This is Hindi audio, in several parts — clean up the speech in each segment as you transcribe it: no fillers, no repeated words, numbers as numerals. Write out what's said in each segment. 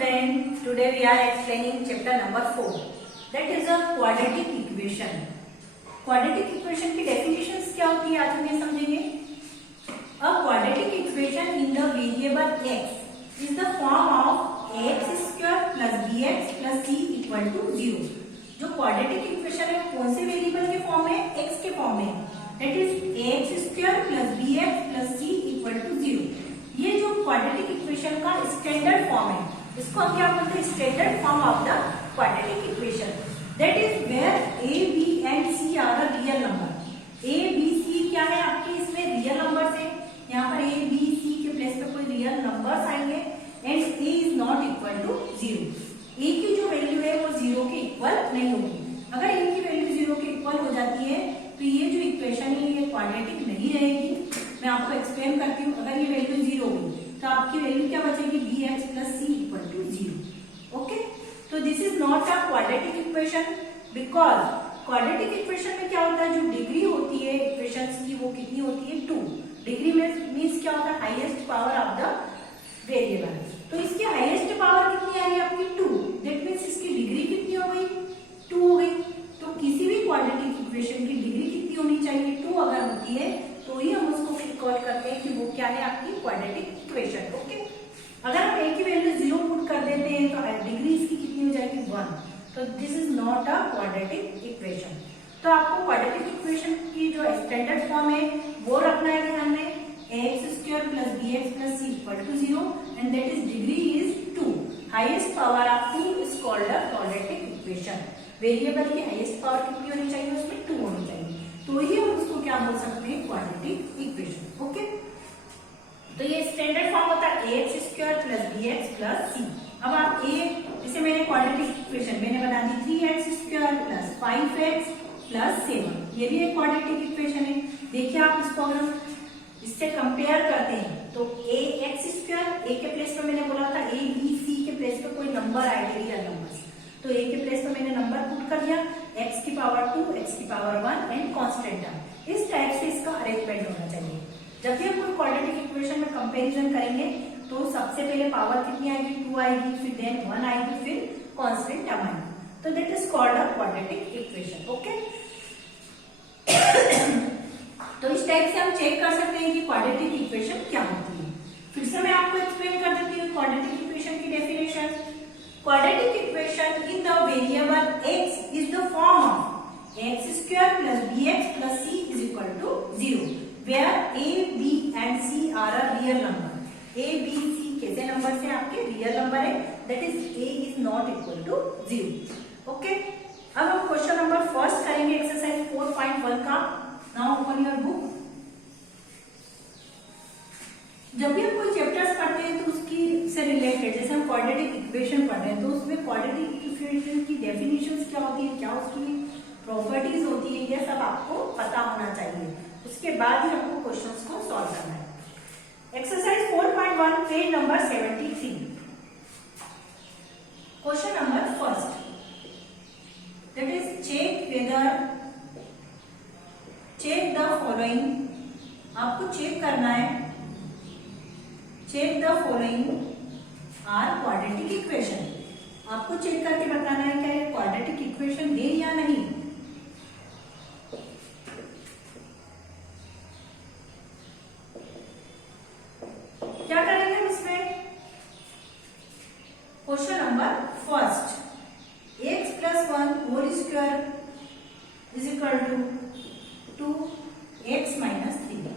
students, today we are explaining chapter number 4, that is a quadratic equation. Quadratic equation की definitions क्या होती है आज हम ये समझेंगे. A quadratic equation in the variable x is the form of ax square plus bx plus c equal to 0. जो quadratic equation है कौन से वेरिएबल के फॉर्म में, x के फॉर्म में, that is ax square plus bx plus c equal to 0. ये जो क्वाड्रेटिक इक्वेशन का स्टैंडर्ड फॉर्म है, इसको हम क्या बोलते हैं, standard form of the quadratic equation. That is where a b and c are a real number. a b c क्या है आपके इसमें रियल नंबर्स है. यहाँ पर a b c के प्लेस पे कोई रियल नंबर्स आएंगे and a is not equal to 0. a की जो वैल्यू है वो 0 के इक्वल नहीं होगी. अगर a की वैल्यू 0 के इक्वल हो जाती है तो ये जो इक्वेशन है ये क्वाड्रेटिक नहीं रहेगी. मैं आपको एक्सप्लेन करती हूँ. अगर ये वैल्यू 0 होगी तो आपकी वैल्यू क्या बचेगी, bx plus c equal to 0. Okay, तो this is not a quadratic equation because quadratic equation में क्या होता है, जो डिग्री होती है इक्वेशंस की वो कितनी होती है, 2. डिग्री में मीन्स क्या होता है, highest power of the variable. तो इसकी हाईएस्ट पावर कितनी आ रही है आपकी, 2. दैट मीन्स इसकी डिग्री कितनी हो गई, 2 हो गई. तो किसी भी क्वाड्रेटिक इक्वेशन की डिग्री कितनी होनी चाहिए, 2 अगर होती है तो ही हम उसको कॉल करते हैं कि वो क्या है आपकी क्वाड्रेटिक इक्वेशन. ओके, अगर हम a की वैल्यू 0 पुट कर देते हैं तो डिग्री इसकी कितनी हो जाएगी, 1. तो this is not a quadratic equation. तो आपको क्वाड्रेटिक इक्वेशन की जो स्टैंडर्ड फॉर्म है वो रखना है ध्यान में, ax square plus bx plus c equal to 0 and that is degree is 2. Highest power of 2 is called a quadratic equation. Variable की हाईएस्ट पावर कितनी होनी चाहिए, उसमें 2 होनी चाहिए, तो ही हम उसको क्या बोल सकते हैं, क्वाड्रेटिक इक्वेशन. ओके, तो ये स्टैंडर्ड फॉर्म होता है ax square plus bx plus c. अब आप a, जैसे मैंने क्वाड्रेटिक इक्वेशन मैंने बना दी 3x square plus 5x plus 7. ये भी एक क्वाड्रेटिक इक्वेशन है. देखिए आप इसको अगर इससे कंपेयर करते हैं तो ax स्क्वायर, a के प्लेस पे मैंने बोला था a b c के प्लेस पे कोई नंबर आएगा, रियल नंबर, तो a के प्लेस पे मैंने नंबर पुट कर दिया, x की पावर 2, x की पावर 1 एंड कांस्टेंट टर्म. इस टाइप से इसका अरेंजमेंट होना चाहिए. जब भी हम कोई क्वाड्रेटिक इक्वेशन में कंपैरिजन करेंगे तो सबसे पहले पावर कितनी आएगी, 2 आएगी, फिर देन 1 आएगी, फिर कांस्टेंट टर्म आएगी. तो that is called a quadratic equation. Okay, तो इस टाइप से हम चेक कर सकते हैं कि क्वाड्रेटिक इक्वेशन क्या होती है. फिर से मैं आपको एक्सप्लेन कर देती हूँ क्वाड्रेटिक इक्वेशन की definition. Quadratic equation in the variable x is the form of x square plus bx plus c is equal to 0, where a, b and c are a real number. a, b, c कैसे नंबर से आपके रियल नंबर है, that is a is not equal to 0. Okay, अब हम क्वेश्चन नंबर फर्स्ट करेंगे एक्सरसाइज 4.1 का. Now open your book. जब भी हम कोई चैप्टर्स पढ़ते हैं तो उसकी से रिलेटेड, जैसे हम क्वाड्रेटिक इक्वेशन पढ़ रहे हैं तो उसमें क्वाड्रेटिक इक्वेशन की डेफिनेशंस क्या होती है, क्या उसकी प्रॉपर्टीज होती है, ये सब आपको पता होना चाहिए. उसके बाद ही हमको क्वेश्चंस को सॉल्व करना है. Exercise 4.1 page number 73. Question number first, that is check the following. आपको चेक करना है, check the following are quadratic equation. आपको चेक करके बताना है क्या ये क्वाड्रेटिक इक्वेशन है या नहीं. क्या करेंगे हम इसमें, question number first, x plus 1 whole square is equal to 2x minus 3.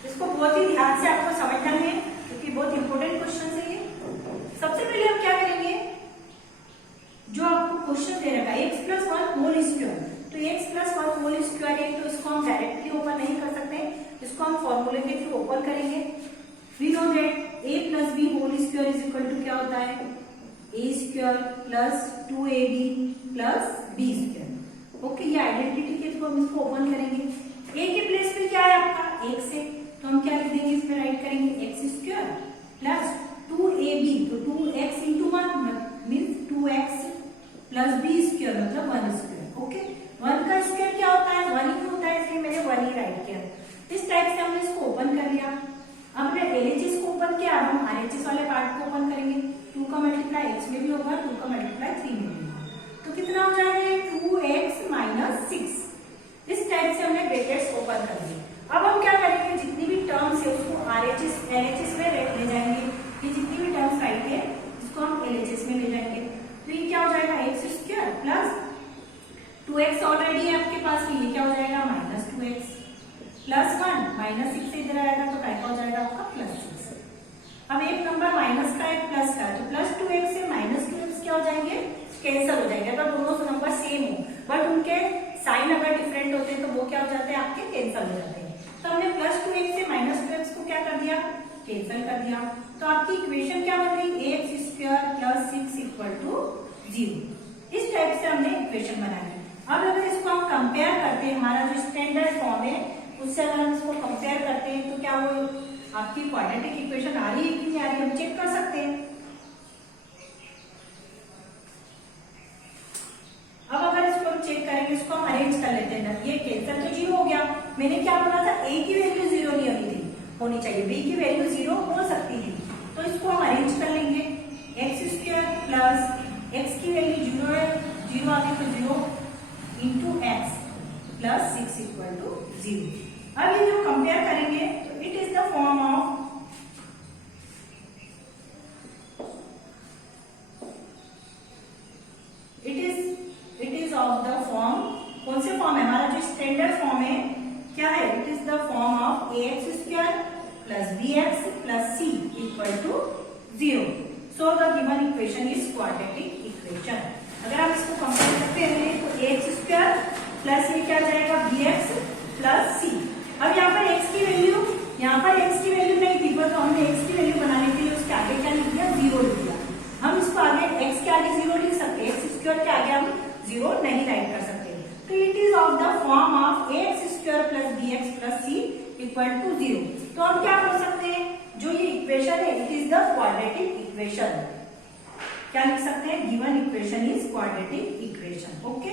इसको बहुत ही ध्यान से आपको समझना है क्योंकि बहुत इंपॉर्टेंट क्वेश्चन है ये. सबसे पहले हम क्या करेंगे, जो आपको क्वेश्चन दे रखा है x प्लस 1 होल स्क्वायर, तो x प्लस 1 होल स्क्वायर है तो इसको हम डायरेक्टली ओपन नहीं कर सकते, इसको हम फॉर्मूले के थ्रू ओपन करेंगे. We know that a plus b whole square is equal to क्या होता है, a square plus 2ab plus b square. Okay, ये आइडेंटिटी के थ्रू हम इसको ओपन करेंगे. a के प्लेस पे क्या है आपका, x है, तो हम क्या लिख देंगे, इसमें राइट करेंगे x स्क्वायर प्लस 2ab, तो 2x into 1 means 2x plus b square मतलब 1 स्क्वायर. ओके, 1 का स्क्वायर क्या होता है, 1 ही होता है, इसलिए मैंने 1 ही राइट किया. इस टाइप से हमने इसको ओपन कर लिया. अब मैं RHS वाले पार्ट को ओपन करेंगे, 2 का मल्टीप्लाई x में भी होगा, 2 का मल्टीप्लाई 3 में भी होगा, तो कितना हो जाएगा 2x माइनस 6। इस टाइप से हमने ब्रैकेट्स ओपन कर दिए। अब हम क्या करेंगे, जितनी भी टर्म्स है उसको RHS LHS में ले जाएंगे। ये जितनी भी टर्म्स राइट है इसको हम LHS में ले जाएंगे, तो ये क्या हो जाएगा x square plus 2x already है आपके पास, तो ये क्या हो जाएगा माइनस 2x प्लस 1 माइनस 6 इधर आएगा तो क्या हो जाएगा आपका प्लस 6। अब एक नंबर माइनस का एक प्लस का, तो प्लस 2x से माइनस 2x क्या हो जाएंगे, कैंसिल हो जाएंगे। अगर दोनों नंबर सेम हो बट उनके साइन अगर डिफरेंट होते हैं तो वो क्या हो जाते हैं आपके कैंसिल हो जाते हैं। तो हमने प्लस 2x से माइनस 2x को क्या कर दिया, कैंसिल कर दिया। तो आपकी इक्वेशन क्या बन गई, ax square plus 6 equal to 0। इस टाइप से हमने इक्वेशन बनाई। अब अगर इसको हम कंपेयर करते हैं, हमारा जो स्टैंडर्ड फॉर्म है उससे अगर हम इसको कंपेयर करते हैं तो क्या वो आपकी क्वाड्रेटिक इक्वेशन आ रही है कि नहीं आ रही है, हम चेक कर सकते हैं। अब अगर इसको हम चेक करेंगे, इसको हम अरेंज कर लेते हैं। ये कैंसिल तो 0 हो गया। मैंने क्या बोला था, a की वैल्यू 0 नहीं होनी चाहिए, b की वैल्यू 0 हो सकती थी। तो इसको हम अरेंज कर लेंगे, एक्स स्क्वायर प्लस एक्स की वैल्यू 0 है, 0 आगे तो 0 into x plus 6 equal to 0। अब ये जब कंपेयर करेंगे तो it is the form of it is of the form, कौन से फॉर्म है, हमारा जो स्टैंडर्ड फॉर्म है क्या है, it is the form of ax square plus bx plus c equal to 0। So the given equation is quadratic equation. अगर आप इसको कंपेयर करते हैं तो ax स्क्वायर प्लस ये क्या जाएगा bx प्लस c। अब यहाँ पर x की वैल्यू, यहाँ पर x की वैल्यू नहीं थी, तो हमने x की वैल्यू बनाने के लिए उसके आगे क्या लिख दिया, 0 लिख दिया। हम इसको आगे x के आगे 0 लिख सकते हैं, x स्क्वायर के आगे हम 0 नहीं राइट कर सकते। तो it is of the form of ax square plus bx plus c equal to 0। तो हम क्या बोल सकते हैं, जो ये इक्वेशन है it is the quadratic equation. क्या लिख सकते हैं, given equation is quadratic equation. Okay,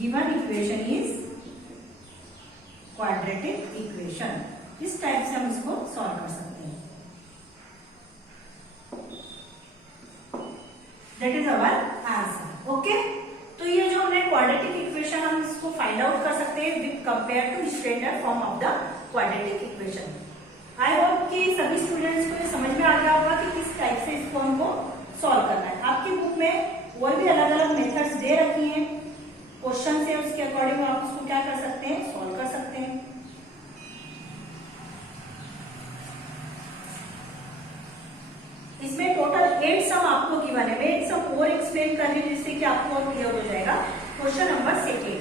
given equation is quadratic equation. इस टाइप से हम इसको सॉल्व कर सकते हैं। That is our answer. Okay, तो ये जो हमने क्वाड्रेटिक इक्वेशन हम इसको फाइंड आउट कर सकते हैं with compare to standard form of the quadratic equation. I hope कि सभी स्टूडेंट्स को ये समझ में आ गया होगा कि किस टाइप से इसको हमको सॉल्व करना है। आपकी बुक में और भी अलग अलग मेथड्स दे रखी हैं, क्वेश्चन से उसके अकॉर्डिंग आप उसको क्या कर सकते हैं, सॉल्व कर सकते हैं। इसमें टोटल 8 सम आपको गिवन है। मैं 8 सम और एक्सप्लेन कर रही हूँ जिससे कि आपको और क्लियर हो जाएगा। Question number 2।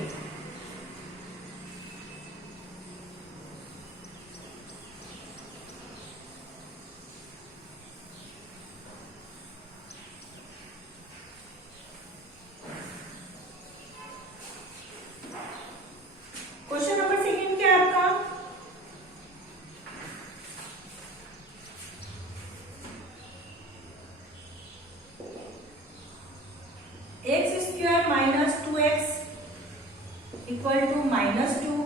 क्वेश्चन नंबर 2 क्या है आपका, x square minus 2x equal to minus 2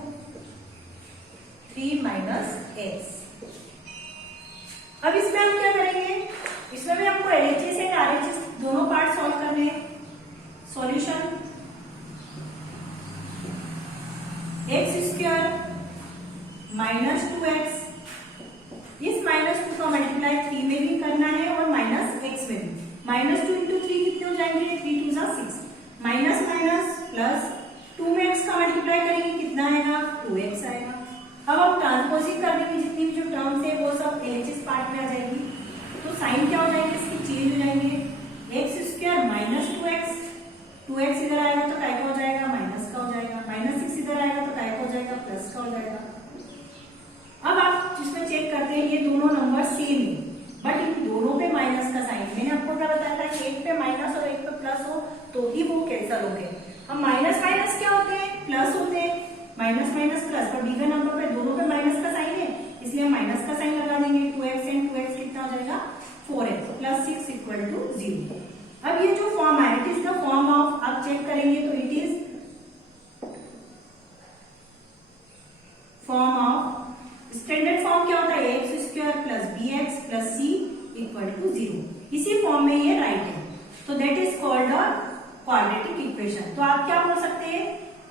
3 minus x. अब इसमें हम क्या करेंगे, इसमें भी हमको LHS एंड RHS दोनों पार्ट सॉल्व करने हैं। Solution x square minus 2x, इस माइनस 2 का मल्टीप्लाई 3 में भी करना है और माइनस x में भी। माइनस 2 इंटू 3 कितने हो जाएंगे, 3 2 6, माइनस माइनस प्लस 2 में x का मल्टीप्लाई करेंगे कितना आएगा, 2x आएगा। अब हम ट्रांसपोजिंग कर देंगे, जितनी भी जो टर्म्स है वो सब LHS पार्ट में आ जाएगी। तो साइन क्या हो जाएंगे, इसकी चेंज हो जाएंगे। एक्स स्क्वायर माइनस 2x इधर आएगा तो काय का हो जाएगा, माइनस का हो जाएगा। माइनस 6 इधर आएगा तो काय का हो जाएगा, प्लस का हो जाएगा। अब आप जिसमें चेक करते हैं ये दोनों नंबर सेम है बट इन दोनों पे माइनस का साइन, मैंने आपको क्या बताया था कि एक पे माइनस और एक पे प्लस हो तो ही वो कैंसिल हो गए। अब माइनस माइनस क्या होते हैं, प्लस होते हैं, माइनस माइनस प्लस, पर बिगर नंबर पे दोनों पे माइनस का साइन है इसलिए माइनस का साइन लगा देंगे। 2x एंड 2x कितना हो जाएगा, 4x प्लस 6 इक्वल टू 0। अब ये जो फॉर्म है it is the form of, आप चेक करेंगे तो it is form of plus C equal to 0। इसी फॉर्म में ये राइट है, तो that is called a quadratic equation. तो आप क्या बोल सकते हैं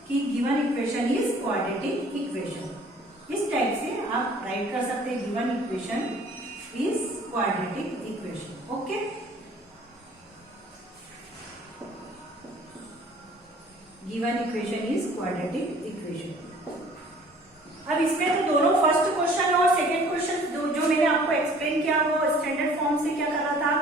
कि given equation is quadratic equation. इस टाइप से आप राइट कर सकते हैं given equation is quadratic equation. Okay, given equation is quadratic equation. अब इसमें तो दोनों फर्स्ट क्वेश्चन और सेकंड क्वेश्चन जो मैंने आपको एक्सप्लेन किया वो स्टैंडर्ड फॉर्म से क्या कर रहा था,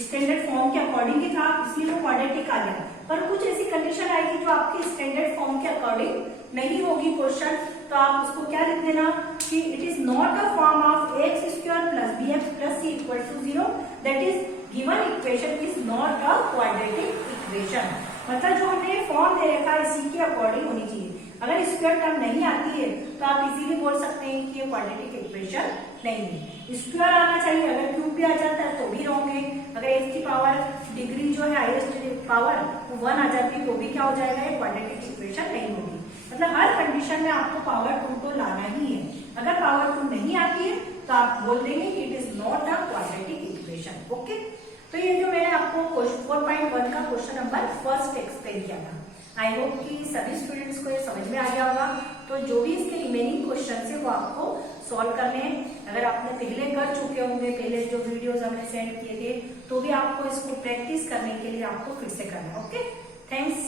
स्टैंडर्ड फॉर्म के अकॉर्डिंग ही था, इसलिए वो क्वाड्रेटिक आ गया। पर कुछ ऐसी कंडीशन आएगी जो आपकी स्टैंडर्ड फॉर्म के अकॉर्डिंग नहीं होगी क्वेश्चन, तो आप उसको क्या लिख देना कि it is not a form of X square plus B X plus C equal to 0, that is given equation is not a quadratic equation. मतलब जो हमने फॉर्म दे रखा है इसी के अकॉर्डिंग होनी चाहिए। अगर स्क्वायर टर्म नहीं आती है तो आप इजीली बोल सकते हैं कि ये क्वाड्रेटिक इक्वेशन नहीं है। स्क्वायर आना चाहिए, अगर क्यूब भी आ जाता है तो भी रॉन्ग है। अगर एक्स की पावर डिग्री जो है हाईएस्ट पावर वो 1 आ जाती है तो भी क्या हो जाएगा, ये क्वाड्रेटिक इक्वेशन नहीं होगी। मतलब हर कंडीशन में आपको पावर 2 को लाना ही है। अगर पावर 2 नहीं आती है तो आप बोल देंगे कि it is not a quadratic equation. Okay, तो ये जो मैंने आपको 4.1 का क्वेश्चन नंबर फर्स्ट एक्सप्लेन किया था, आई होप कि सभी स्टूडेंट्स को ये समझ में आ गया होगा। तो जो भी इसके रिमेनिंग क्वेश्चन है वो आपको सॉल्व करने हैं। अगर आपने पहले कर चुके होंगे, पहले जो वीडियोस हमने सेंड किए थे, तो भी आपको इसको प्रैक्टिस करने के लिए आपको फिर से करना है। Okay, thanks.